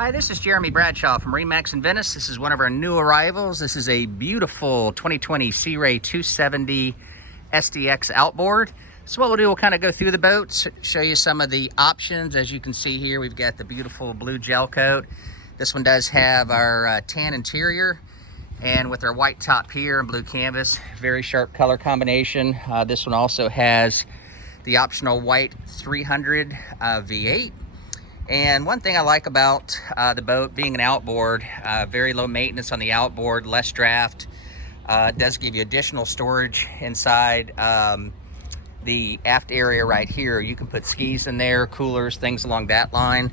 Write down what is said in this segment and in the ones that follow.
Hi, this is Jeremy Bradshaw from MarineMax in Venice. This is one of our new arrivals. This is a beautiful 2020 Sea Ray 270 SDX Outboard. So what we'll do, we'll kind of go through the boats, show you some of the options. As you can see here, we've got the beautiful blue gel coat. This one does have our tan interior, and with our white top here and blue canvas, very sharp color combination. This one also has the optional white 300 V8. And one thing I like about the boat being an outboard, very low maintenance on the outboard, less draft. It does give you additional storage inside the aft area right here. You can put skis in there, coolers, things along that line.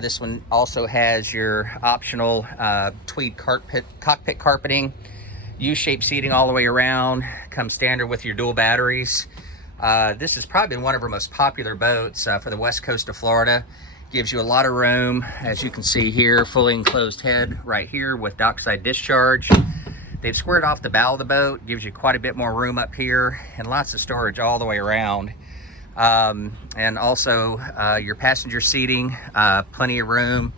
This one also has your optional tweed cockpit carpeting, U-shaped seating all the way around, comes standard with your dual batteries. This is probably one of our most popular boats for the west coast of Florida. Gives you a lot of room, as you can see here, fully enclosed head right here with dockside discharge. They've squared off the bow of the boat, gives you quite a bit more room up here and lots of storage all the way around. And also your passenger seating, plenty of room,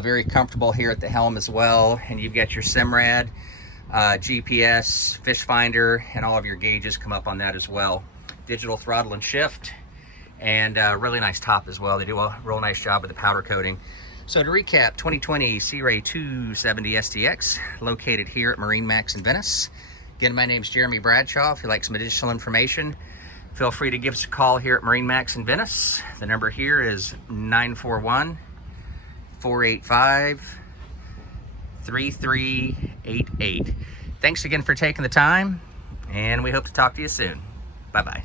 very comfortable here at the helm as well. And you've got your SIMRAD, GPS, fish finder, and all of your gauges come up on that as well. Digital throttle and shift. And really nice top as well. They do a real nice job with the powder coating. So to recap, 2020 Sea Ray 270 SDX, located here at MarineMax in Venice. Again, my name's Jeremy Bradshaw. If you'd like some additional information, feel free to give us a call here at MarineMax in Venice. The number here is 941-485-3388. Thanks again for taking the time, and we hope to talk to you soon. Bye-bye.